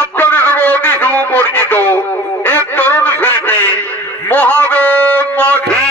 আপনাদের অতি সুপরিচিত এক তরুণ শিল্পী মহাদেব মাঝি।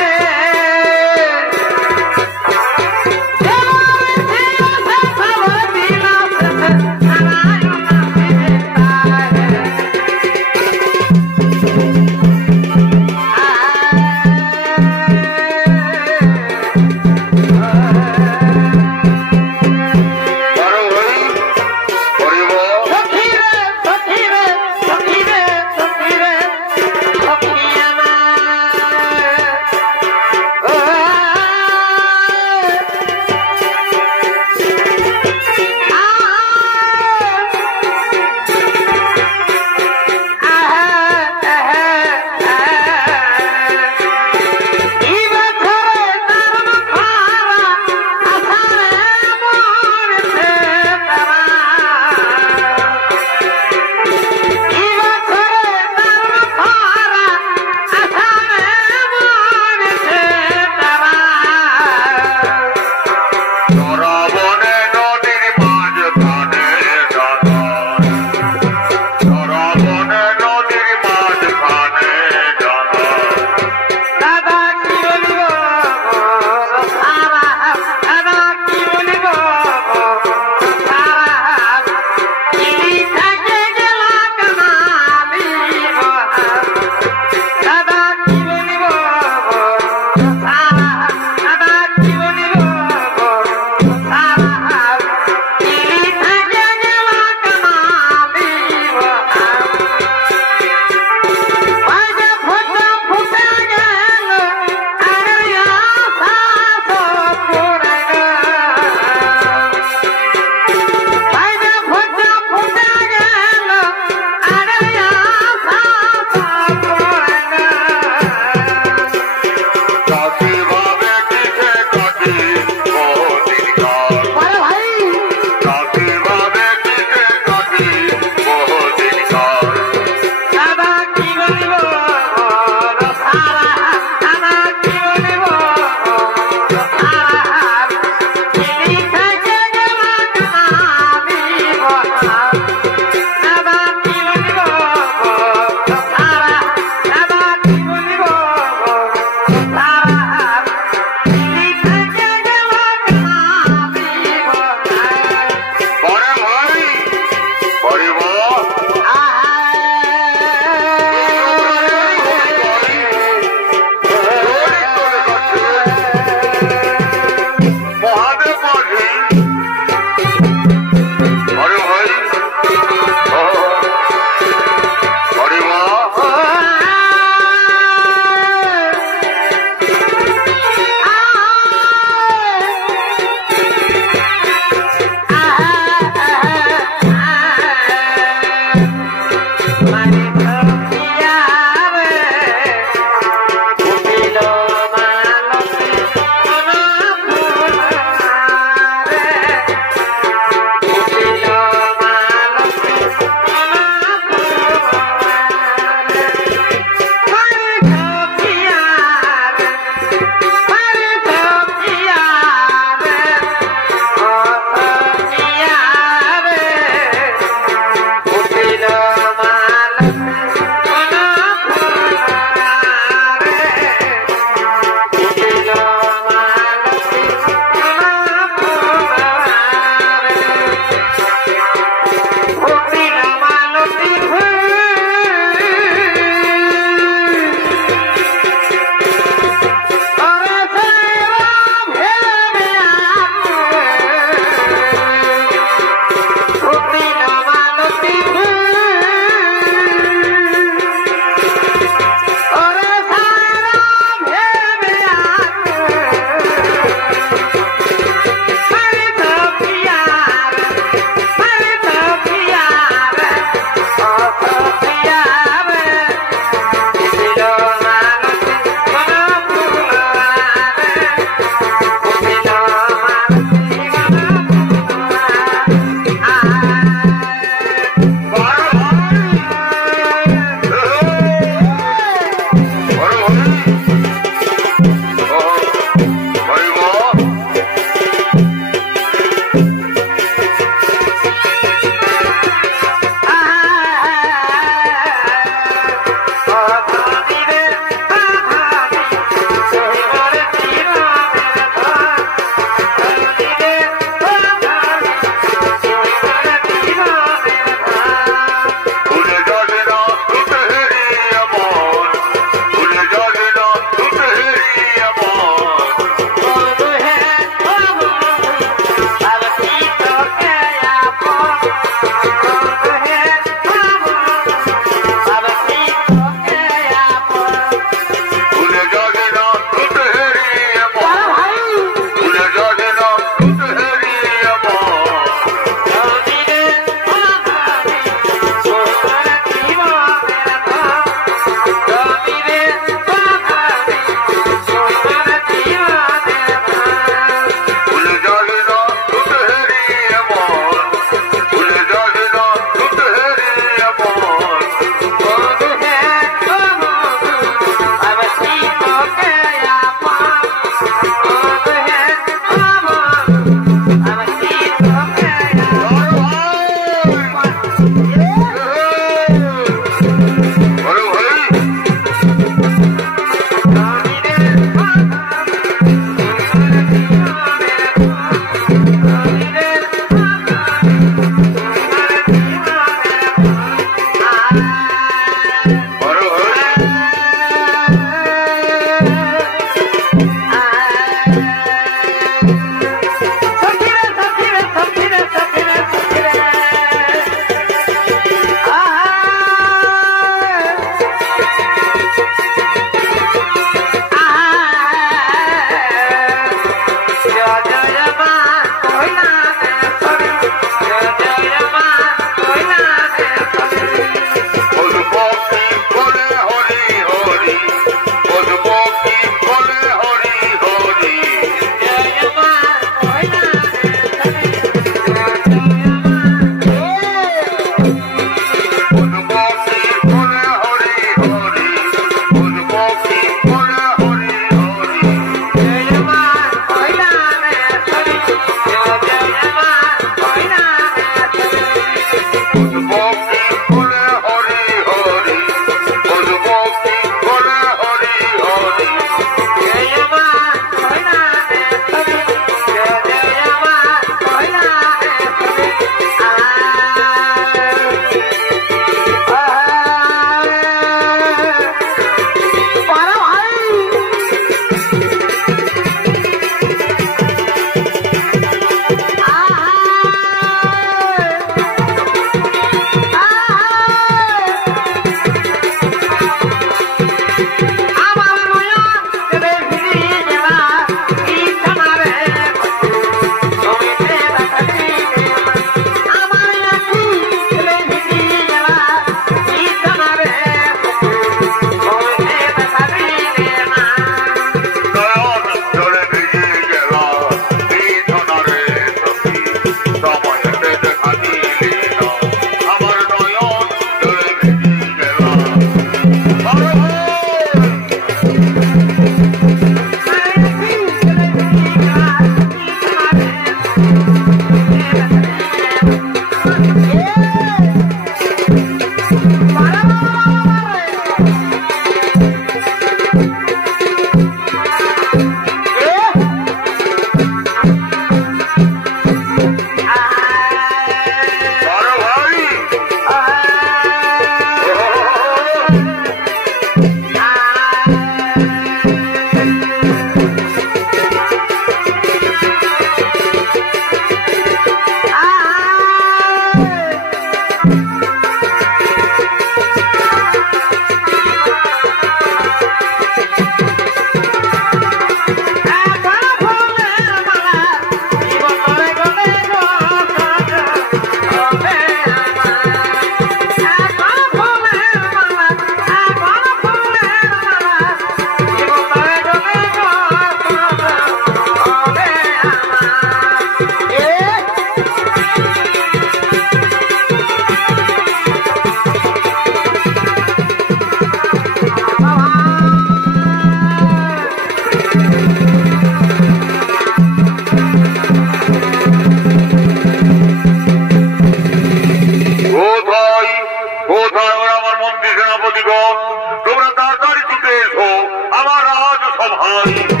রাজসভায়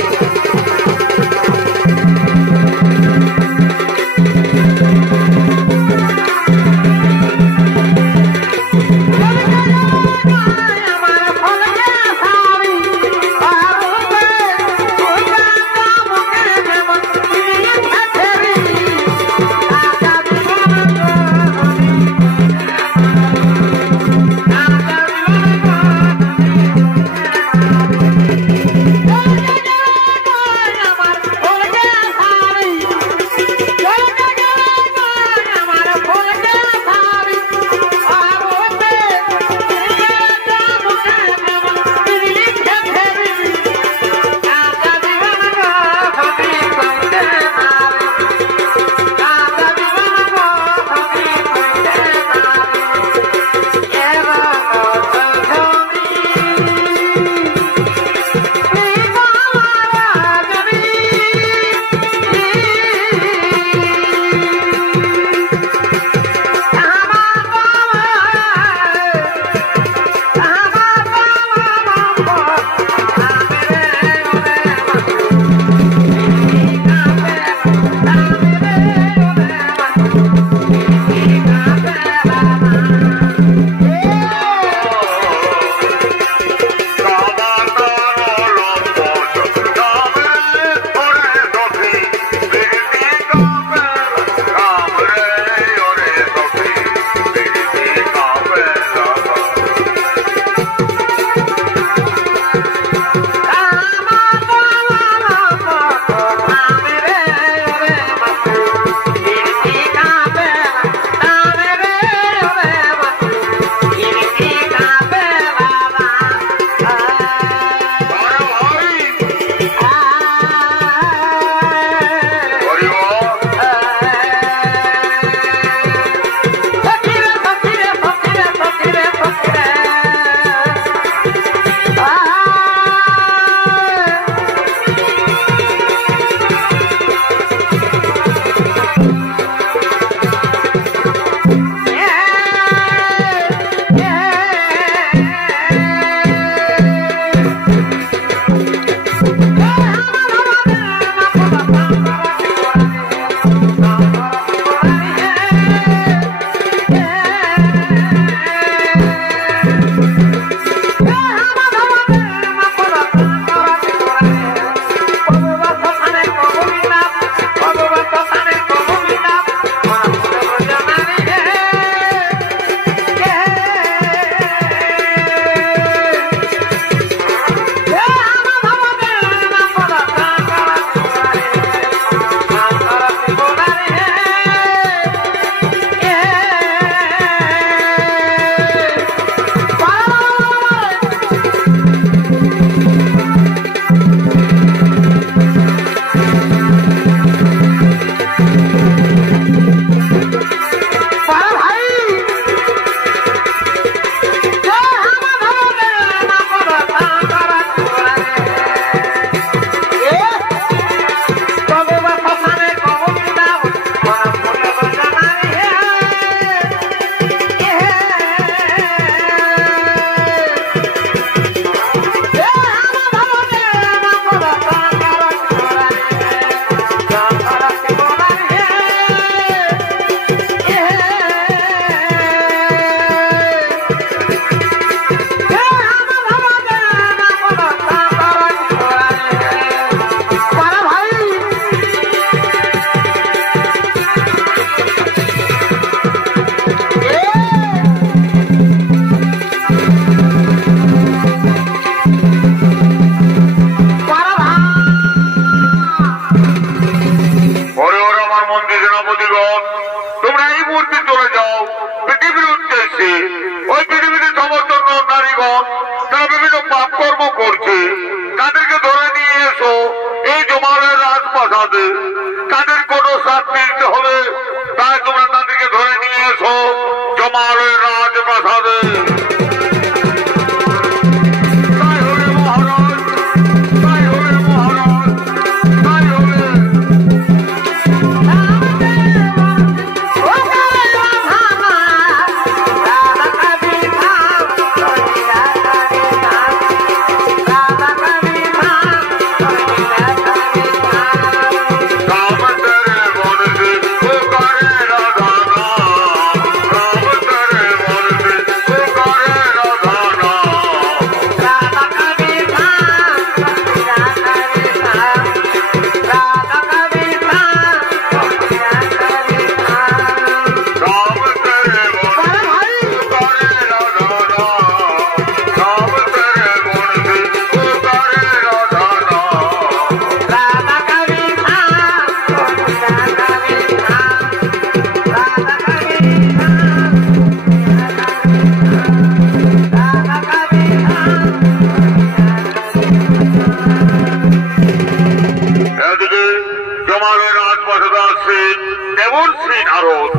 আছেন তেমন শ্রী নারদ।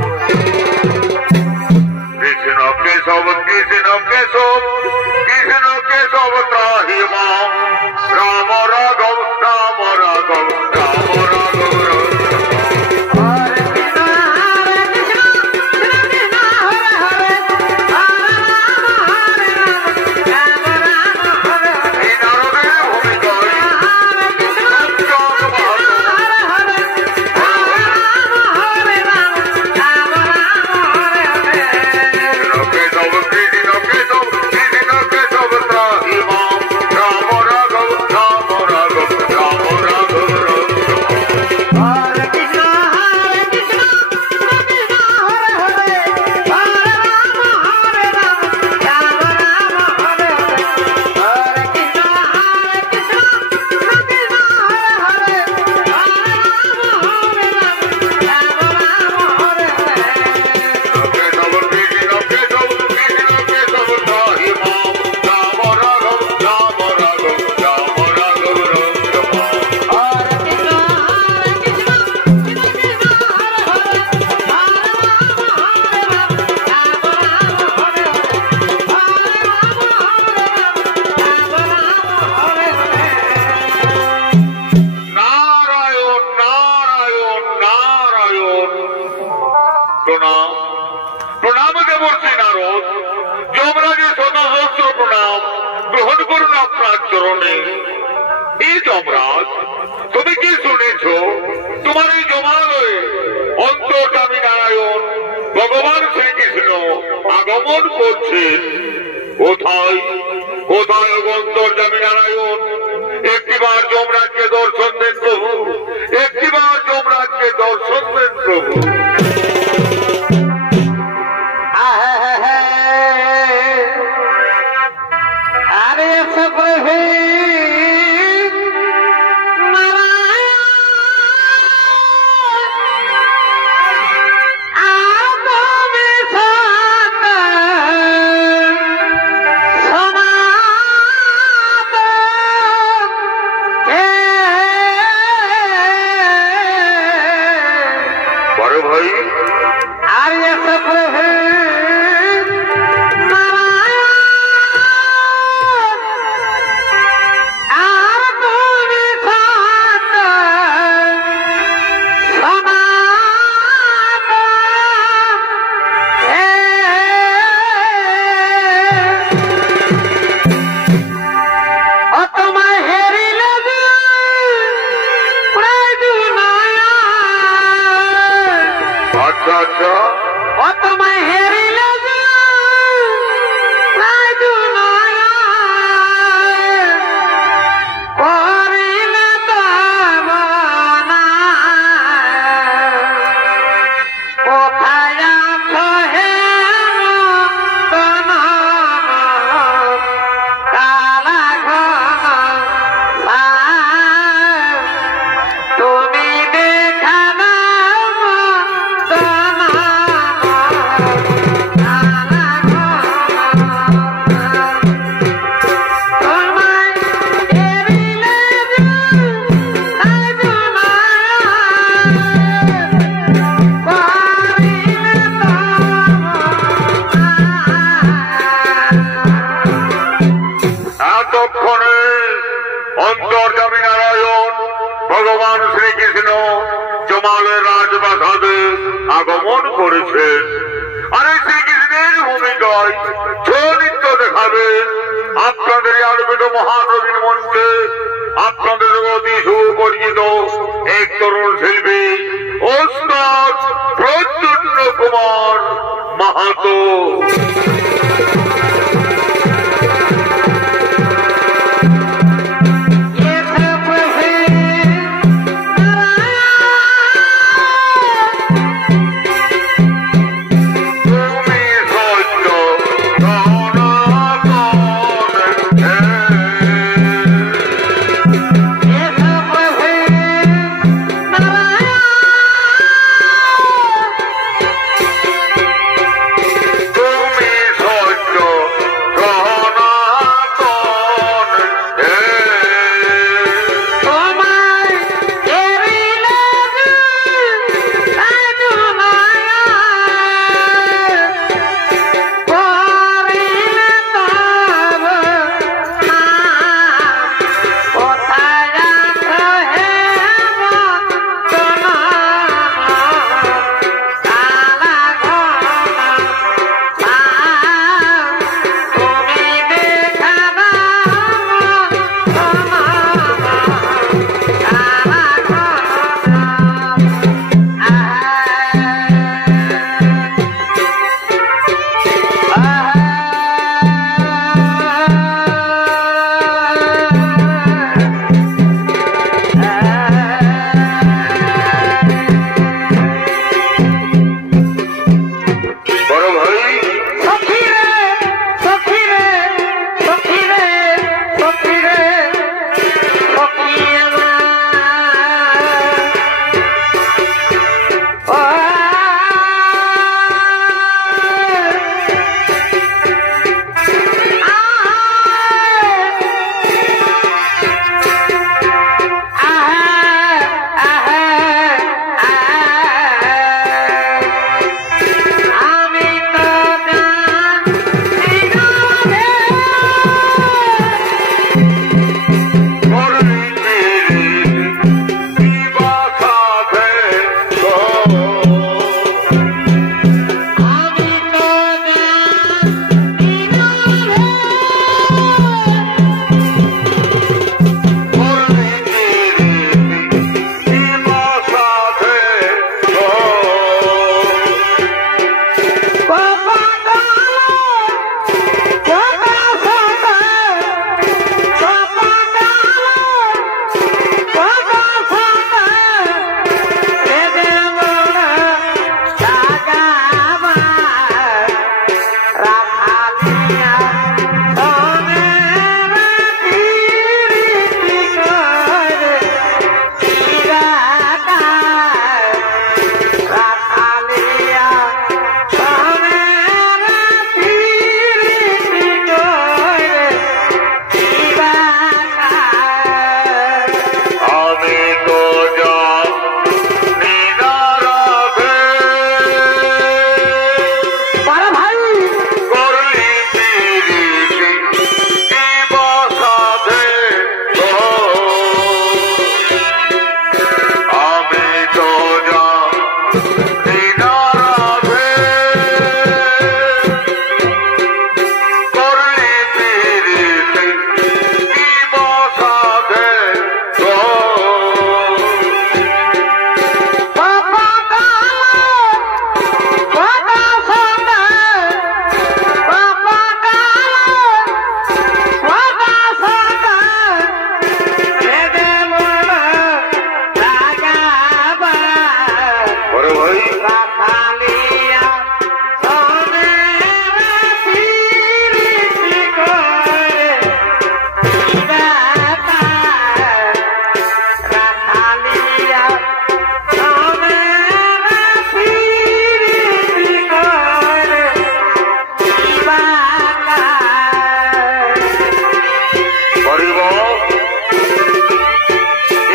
কৃষ্ণ কেশব কৃষ্ণ কেশব কৃষ্ণ কেশব ত্রাহি মাম রাম রাঘব রাম রাঘব রাম রাঘব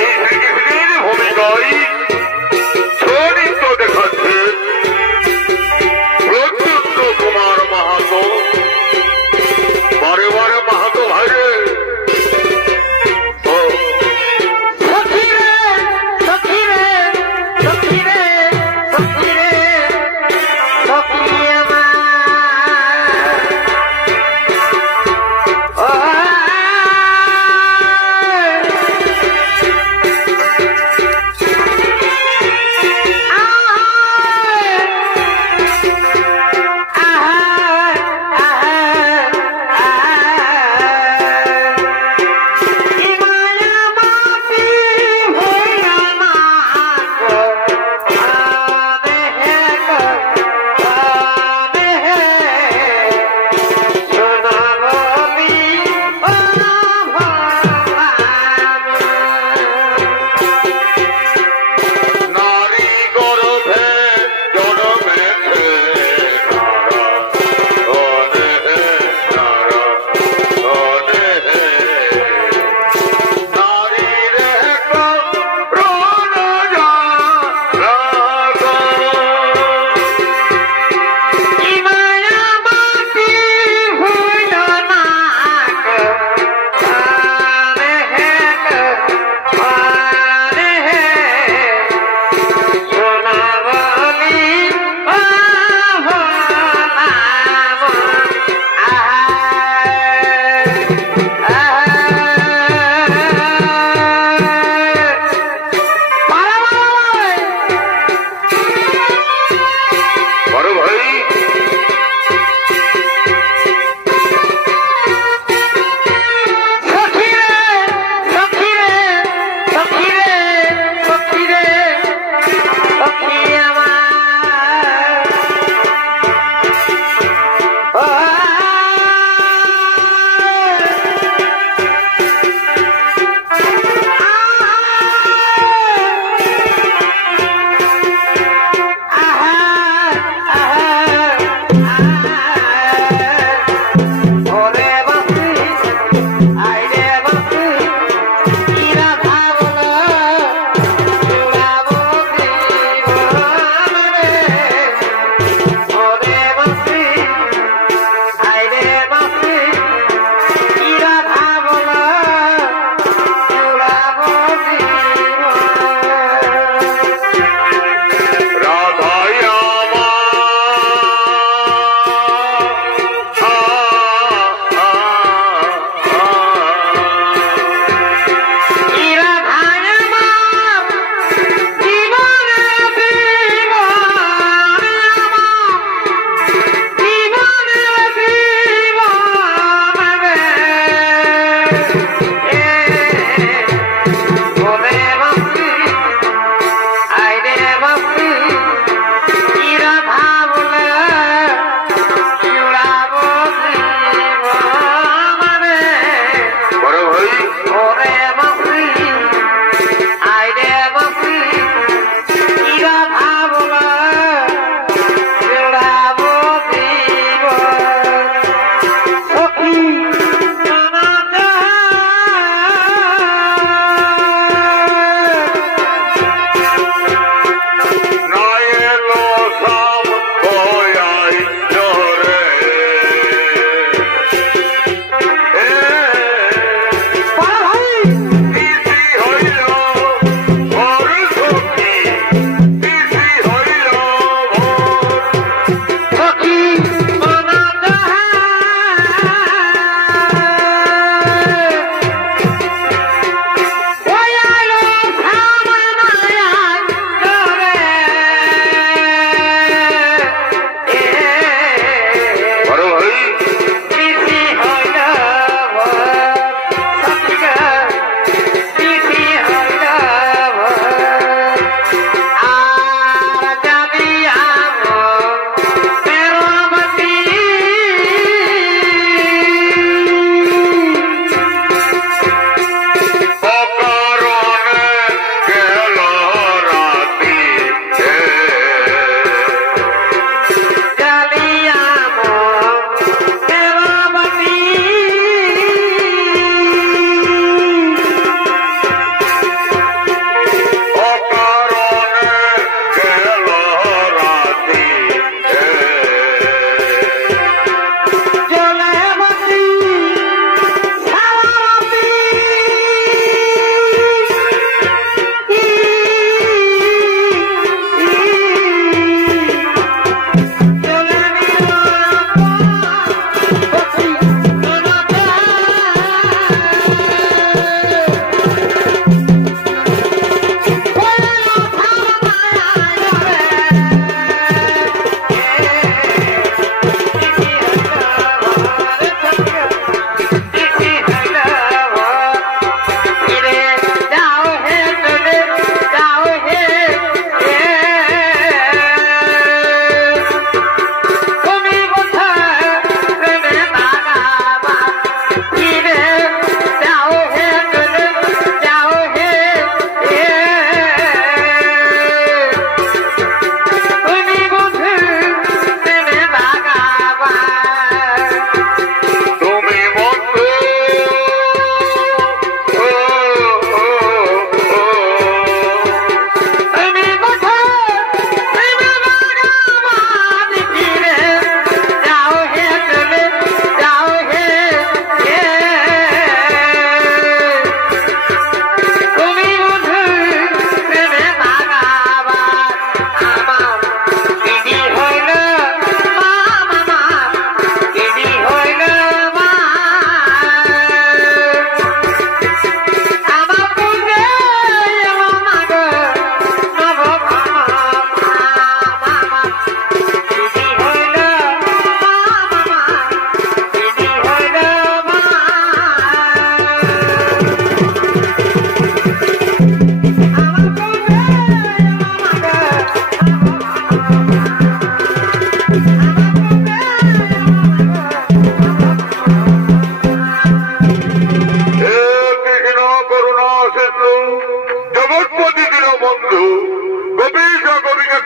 এই শ্রীকৃষ্ণের ভূমিকায় চরিত্র দেখাচ্ছে প্রদ্যুৎ কুমার মাহাতো। বারে বারে মাহাতো ভাইরে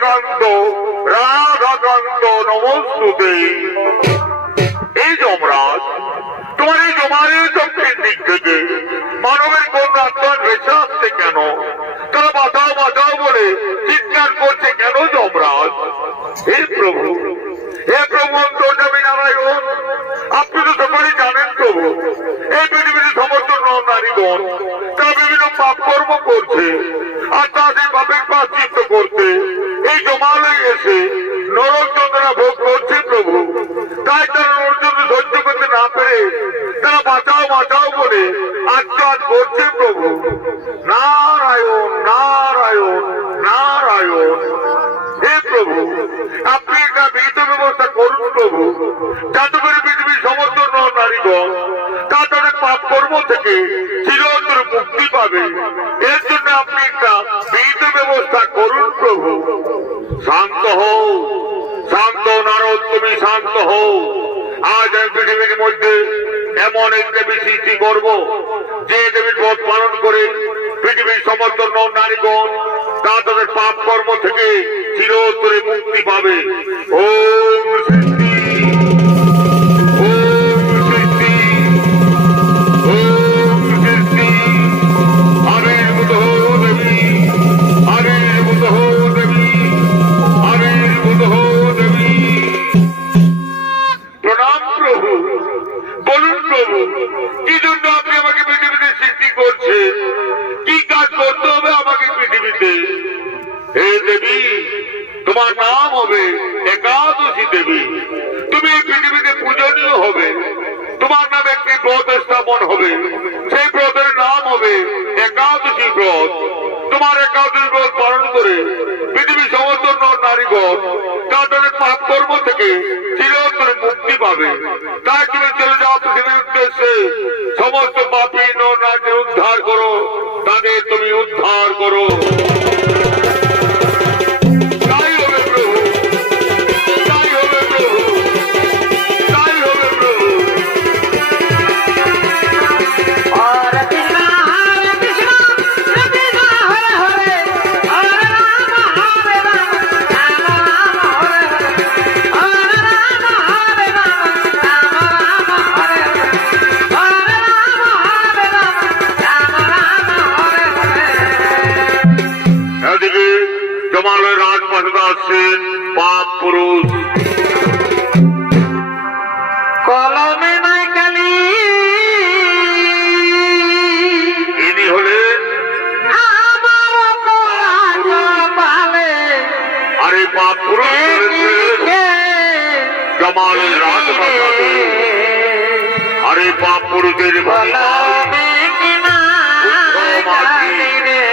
রাধাকান্ত রাধাকান্ত নমস্তুতে। এই যমরাজ, তোমার এই জমানের দক্ষিণ দিক থেকে মানবের কোন আত্মার ভেসে আসছে কেন? তারা বাঁচাও বাঁচাও বলে চিৎকার করছে কেন যমরাজ? হে প্রভু, হে প্রভু অন্তর্যামী নারায়ণ, আপনি তো সকলেই জানেন প্রভু, এই পৃথিবীতে সমস্ত নারীগণ তারা বিভিন্ন পাপ কর্ম করছে, আর তা সেই পাপের প্রায়শ্চিত্ত করতে এই জমালয়ে এসে নরক যন্ত্রণা ভোগ করছে প্রভু। তাই তারা নরক যন্ত্রণা সহ্য করতে না পেরে তারা বাঁচাও বাঁচাও বলে আত্মহাত করছে প্রভু। নারায়ণ নারায়ণ নারায়ণ। হে প্রভু, আপনি একটা বিহিত ব্যবস্থা করুন প্রভু, যাতে করে পৃথিবীর সমস্ত নারীগণ তা তাদের পাপ কর্ম থেকে চিরন্তর মুক্তি পাবে। এর জন্য আপনি একটা বিহিত ব্যবস্থা করুন প্রভু। শান্ত হও, শান্ত নারদ, তুমি শান্ত হও। আজ আমি পৃথিবীর মধ্যে এমন এক দেবী সৃষ্টি করব, যে দেবীর ব্রত পালন করে পৃথিবীর সমস্ত নারীগণ তা তাদের পাপ কর্ম থেকে চিরতরে মুক্তি পাবে। ওম সৃষ্টি, ওম সৃষ্টি, ওম সৃষ্টি। আবির্ভূত হও দেবী, আবির্ভূত হও দেবী, আবির্ভূত হও দেবী। প্রণাম প্রভু। বলুন প্রভু, কি জন্য আপনি আমাকে পৃথিবীতে সৃষ্টি করছেন? কি কাজ করতে হবে আমাকে পৃথিবীতে? হে দেবী, তোমার নাম হবে একাদশী দেবী। তুমি এই পৃথিবীতে পূজনীয় হবে। তোমার নাম একটি ব্রত স্থাপন হবে, সেই ব্রতের নাম হবে একাদশী ব্রত। তোমার একাদশী ব্রত পালন করে পৃথিবীর সমস্ত নারীগণ তাদের পাপ কর্ম থেকে চিরতরে মুক্তি পাবে। তাই তুমি চলে যাও পৃথিবীর উদ্দেশ্যে, সমস্ত পাপী নারীদের উদ্ধার করো, তাদের তুমি উদ্ধার করো। তাই হবে প্রভু, তাই হবে প্রভু, তাই হবে প্রভু। হরে কৃষ্ণ হরে কৃষ্ণ কৃষ্ণ হরে হরে, হরে রাম হরে রাম রাম রাম হরে হরে, হরে রাম হরে রাম রাম রাম হরে হরে, হরে রাম হরে রাম রাম রাম হরে হরে। এদিকে জমালয়ের রাজপাশে আসছেন পাপ পুরুষ। কলমে নাই কালি, ইনি হলেন আমার অপরাধ পালে, আর এই পাপ পুরুষ চলেছেন জমালয়ের রাজপ্রাসাদে। আর এই পাপ পুরুষের কলমে কিনায় কালি রে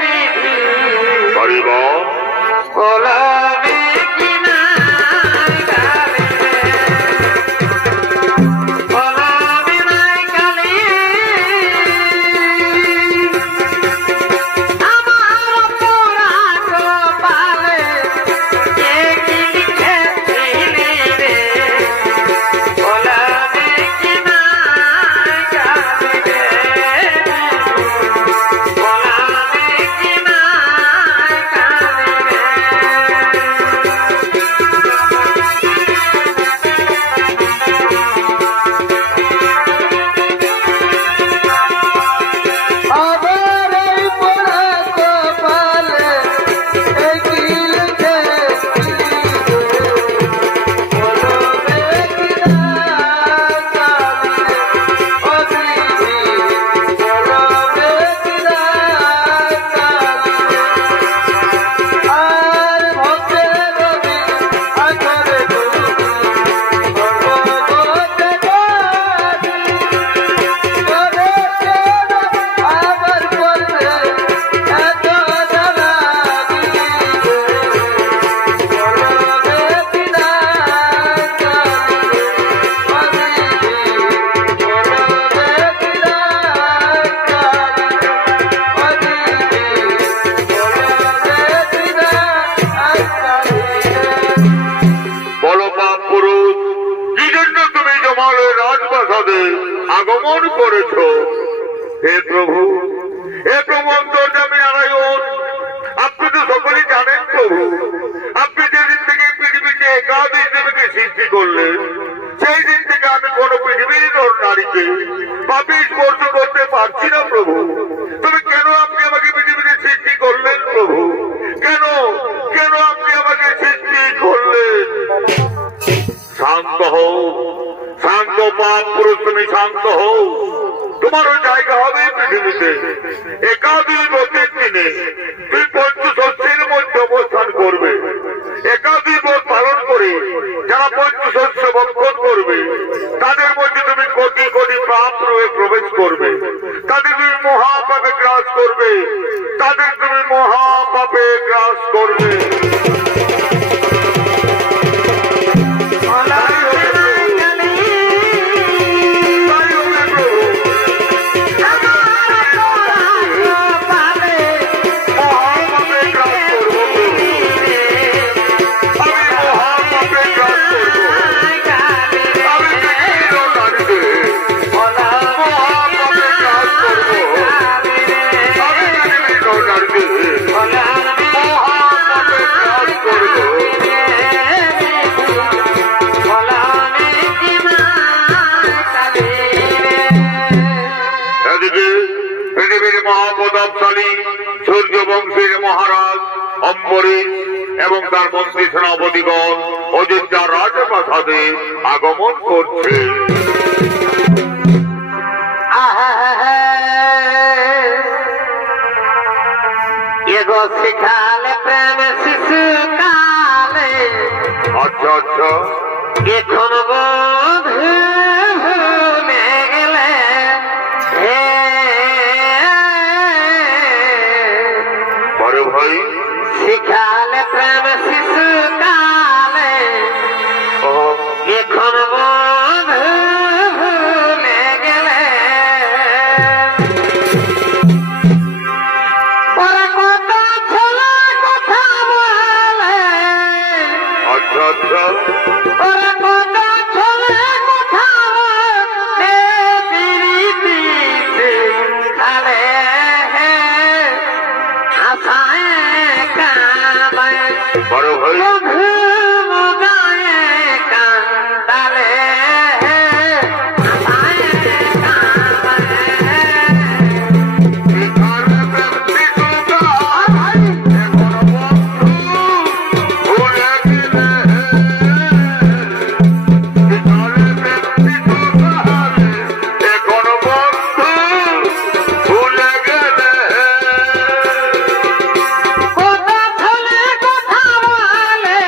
বিধি, পরিবার কলমে কিনায় কালি রে, কলমে নাই কালি, আমার অপরাধ পালে, কে কি লিখেছিলি রে, কলমে কিনায় কালি রে, কলমে কিনায় কালি রে। আবার এই পোড়া কপালে কি লিখেছিলি রে, কলমে কিনায় কালি রে, ও দিদি কলমে কিনায় কালি রে। আর ভক্তের রবি আখরে ডুবি, সর্বগতে গতি, করে সেবা আবার করবে এত জ্বালা দিলে, কলমে কিনায় কালি রে, ও দিদি কলমে কিনায় কালি রে, ও দিদি কলমে কিনায় কালি রে। বলো পাপ পুরুষ, কি জন্য তুমি জমালয়ের রাজপ্রাসাদে আগমন করেছ? হে প্রভু, হে প্রভু অন্তর্যামী নারায়ণ, আপনি তো সকলেই জানেন প্রভু, সৃষ্টি করলেন সেই দিন থেকে আমি কোন পৃথিবীর নারীকে পাপী স্পর্শ করতে পারছি না প্রভু। তবে কেন আপনি আমাকে পৃথিবীতে সৃষ্টি করলেন প্রভু? কেন কেন আপনি আমাকে সৃষ্টি করলেন? শান্ত হও, শান্ত পাপ পুরুষ, তুমি শান্ত হও। তোমারও জায়গা হবে পৃথিবীতে। একাদশ ব্রতের দিনে তুই পঞ্চশস্যের মধ্যে অবস্থান করবে। একাদশ ব্রত পালন করে যারা পঞ্চশস্য ভক্ষণ করবে তাদের মধ্যে তুমি কোটি কোটি পাপ রয়ে প্রবেশ করবে, তাদের তুমি মহাপাপে গ্রাস করবে, তাদের তুমি মহাপাপে গ্রাস করবে। মহাপ্রতাপশালী সূর্যবংশের মহারাজ অম্বরীশ এবং তার মন্ত্রী সেনাপতিগণ অযোধ্যা রাজপ্রাসাদে আগমন করছে। এগো শিখালে প্রেম শিশুকালে, আচ্ছা আচ্ছা, এখন বধূ ভুলে গেলে বড় ভাই। শিখালে প্রেম শিশুকালে, এখন বধূ ভুলে গেলে ওরা কত ছেলে কথা বলে। আচ্ছা আচ্ছা, ওরা কত ছেলে কথা বলে পিরিতি খালে আশায় কামায় বড় ভাই। বধূ মুগায়ে কান্দালে আশায় কত ছেলে কথা বলে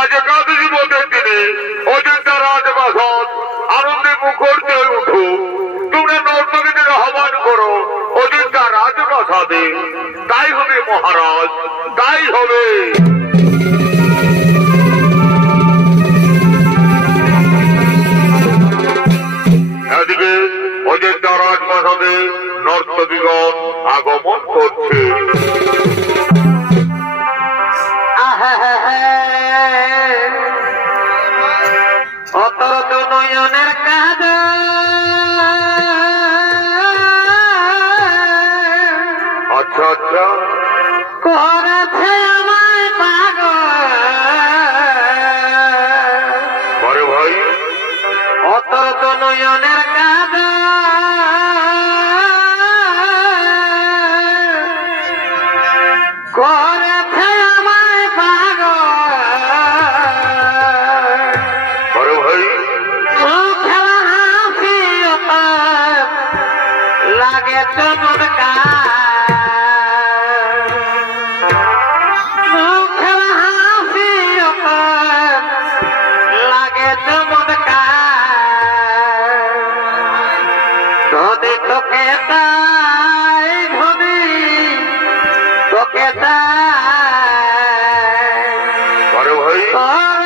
আজ একাদশী জীবনের দিনে অযোধ্যা রাজপ্রাসাদ আনন্দে মুখর দিয়ে উঠুক। তোমরা নর্তকীদের আহ্বান করো অযোধ্যা রাজপ্রাসাদে। তাই হবে মহারাজ, তাই হবে। এদিকে অযোধ্যা রাজপ্রাসাদে নর্তকীগণ আগমন করছে। অতরত নয়নের কাজ আচ্ছা আচ্ছা করেছে আমায় পাগল। আরে ভাই অতরত নয়নের কাজ করেছে আমায় পাগল। আরে ভাই মুখের হাসি লাগে চমৎকার। মুখের হাসি লাগে চমৎকার। ধনী তোকে তাই, ধনী তোকে তাই। আরে ভাই আমার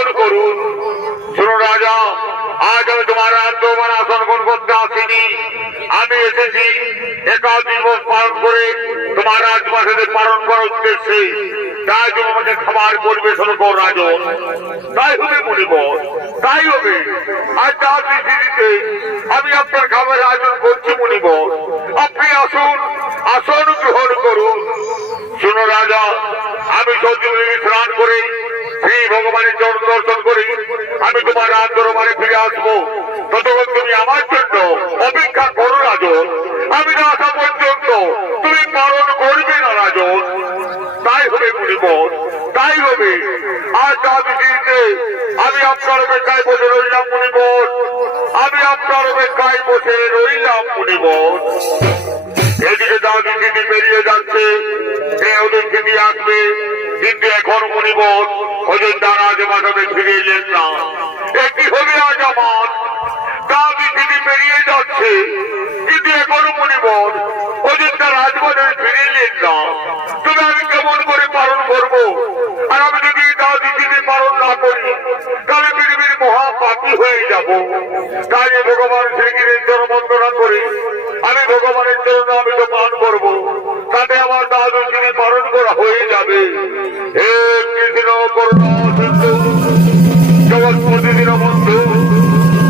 গ্রহণ করুন। শুনো রাজা, আজ আমি তোমার রাজ্য মানে আসন গ্রহণ করতে আসিনি। আমি এসেছি একাদশ দিবস পালন করে তোমার রাজমাসে পালন করার উদ্দেশ্যে। তাই তুমি আমাকে খাবার পরিবেশন কর রাজন। তাই হবে মুনিবর, তাই হবে। আজ তার দৃষ্টিতে আমি আপনার খাবারের আয়োজন করছি মুনিবর। আপনি আসুন, আসন গ্রহণ করুন। শুনো রাজা, আমি সঞ্জীবনী স্নান করে শ্রী ভগবানের চরণ দর্শন করি আমি তোমার রাজ দরবারে ফিরে আসবো। ততক্ষণ তুমি আমার জন্য অপেক্ষা করো রাজন। আমি না আসা পর্যন্ত তুমি পালন করবে না রাজন। তাই হবে মুনিবর, তাই হবে। আজ দাদিতে আমি আপনার অপেক্ষায় বসে রইলাম মুনিবর। আমি আপনার অপেক্ষায় বসে রইলাম মুনিবর। এদিকে দাদি দিদি বেরিয়ে যাচ্ছে, ওদের দিদি আসবে, কিন্তু এখন মুনিবর অযোধ্যা রাজমাতাকে ফিরে এলেন না। একটি হবে আজ আমার দাদি দিদি বেরিয়ে যাচ্ছে, কিন্তু এখনো মুনিবর অযোধ্যা রাজমাতাকে ফিরে এলেন না। তবে আমি কেমন করে পালন করবো? আর আমি যদি দাদি দিদি পালন না করি তাহলে পৃথিবীর মহাপাপী হয়ে যাব। তাই ভগবান শ্রীকৃষ্ণের চরণ বন্দনা করে আমি ভগবানের চরণ আমি তো পালন করবো, তাতে আমার দাদু দিদি পালন করা হয়ে যাবে। হে কৃষ্ণ করুণা সিন্ধু জগৎপতি দীনবন্ধু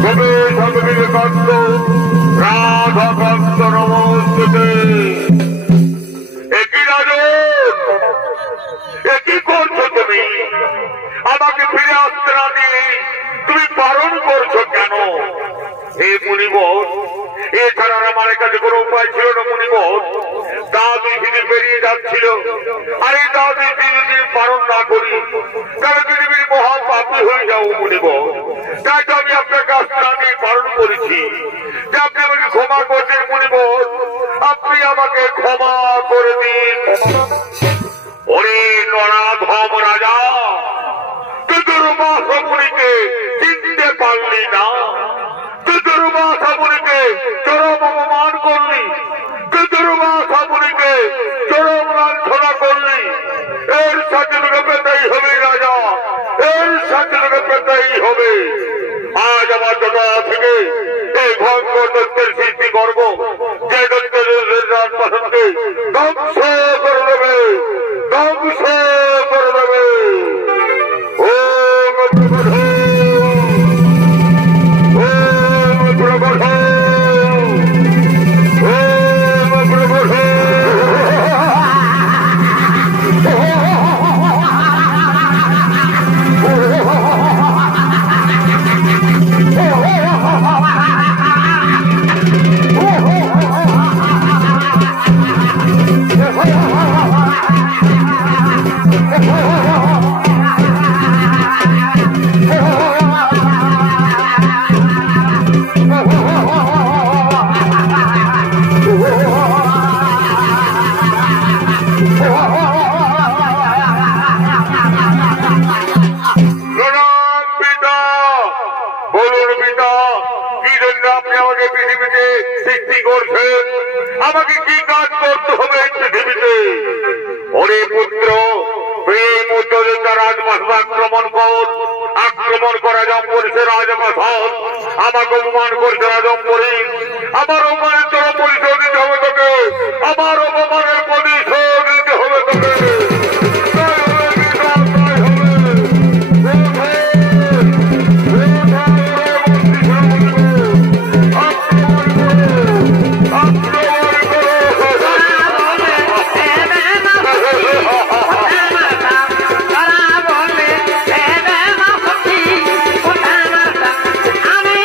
গোবিন্দ বিবেকান্ত রাধাকান্ত নমস্তে। একই রাজন, একই করছো তুমি? আমাকে ফিরে আসতে না দিয়ে তুমি পালন করছো কেন? হে মুনিবর, এছাড়া আমার কাছে কোনো উপায় ছিল না মুনিবর। দাদু দিদি বেরিয়ে যাচ্ছিল, আর এই দাদু দিদি পালন না করি তাহলে পৃথিবীর মহাপাপী হয়ে যাবো মুনিবর। তাই তো আমি আপনার কাছ থেকে পালন করেছি যে আপনি আমাকে ক্ষমা করছেন মুনিবর। আপনি আমাকে ক্ষমা করে দিন। ওরে নরাধম রাজা, চতুর্মাস মুনিকে চিনতে পারলি না? চতুর্মাস মুনিকে চরম অপমান করলি, চতুর্মাস মুনিকে চরম লাঞ্ছনা করলি। এর সাথে তোকে পেতেই হবে রাজা, এর সাথে তোকে পেতেই হবে। আজ আমার দাদা থেকে এই ভয়ঙ্কর দত্তের সৃষ্টি করবো, যে দত্তের পছন্দে ধ্বংস করে দেবে, ধ্বংস করে দেবে। আমাকে কি কাজ করতে হবে এই পৃথিবীতে? ওরে পুত্র, প্রেম উদ্যোগিতা রাজমাস আক্রমণ কর, আক্রমণ করা জম্পরিসে রাজমাস আমাকে অপমান করছে রাজম্পরি। আমার অপমানের চরম পরিচয় দিতে হবে তোকে, আমার অপমানের পরিচয় দিতে হবে তোকে। আমি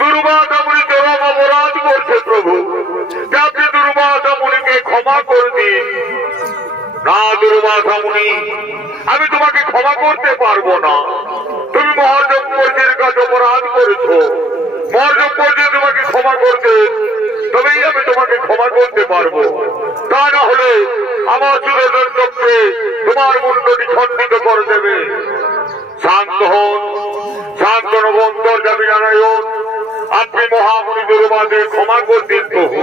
দুর্বাসা মুনি চরম অপরাধ করছে প্রভু, আপনি দুর্বাসা মুনিকে ক্ষমা করে দিন। না দুর্বাসা মুনি, আমি তোমাকে ক্ষমা করতে পারবো না। তুমি মহাযজ্ঞের কাছে অপরাধ করেছো, মহাযজ্ঞে তোমাকে ক্ষমা করতে, তবেই আমি তোমাকে ক্ষমা করতে পারবো। তা না হলে আমার সুদর্শন চক্রে তোমার মুন্ডটি খণ্ডিত করে দেবে। শান্ত হন, শান্ত নবন্তর যাবি নারায়ণ, আপনি মহামুনি দুর্বাসাকে ক্ষমা করে দিন প্রভু,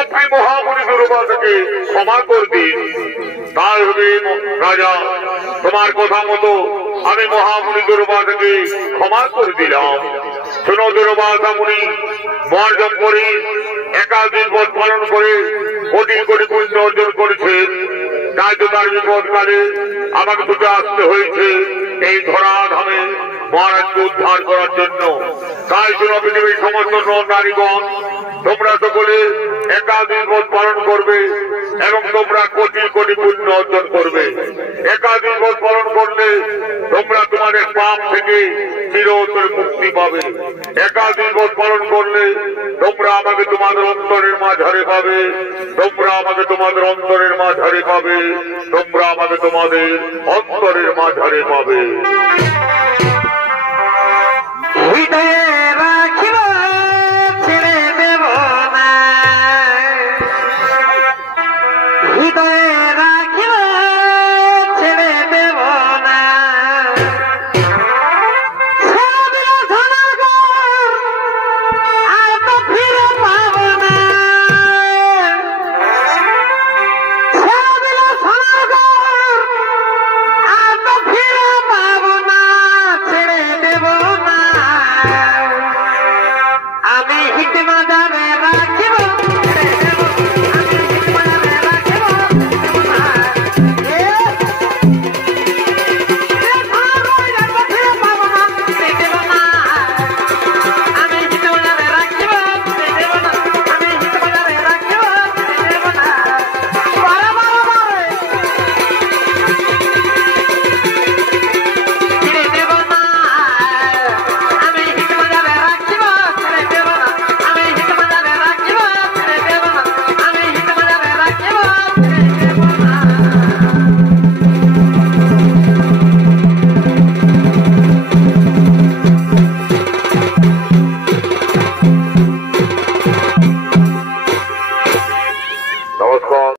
আপনি মহামুনি দুর্বাসাকে ক্ষমা করে দিন। তাই হবে রাজা, তোমার কথা মতো আমি মহামুনি দুর্বাসাকে ক্ষমা করে দিলাম। শোনো দুর্বাসা মুনি, মর্যাদা করে একাধিক পদ পালন করে কোটি কোটি পুণ্য অর্জন করেছেন, তাই তো তার বিপদকালে আমাকে দুটো আসতে হয়েছে এই ধরাধামে মহারাজকে উদ্ধার করার জন্য। তাই শোনো পৃথিবীর সমস্ত নারীগণ, তোমরা সকলে একাধিক পদ পালন করবে এবং তোমরা কোটি কোটি পুণ্য অর্জন করবে। একাধিক পদ পালন করলে তোমরা তোমাদের পাপ থেকে চিরতরে মুক্তি পাবে। একাধিক পদ পালন করলে তোমরা আমাকে তোমাদের অন্তরের মাঝারে পাবে, তোমরা আমাকে তোমাদের অন্তরের মাঝারে পাবে, তোমরা আমাকে তোমাদের অন্তরের মাঝারে পাবে। হৃদয়ে রাখিব, ছেড়ে দেব না, হৃদয়ে রাখিব, ছেড়ে দেব না। ছেড়ে দিলে ধনগর আর তো ফিরে পাব না, ছেড়ে দিলে ধনগর আর তো ফিরে পাব না, ছেড়ে দেব না। আমি হিকমা যাবে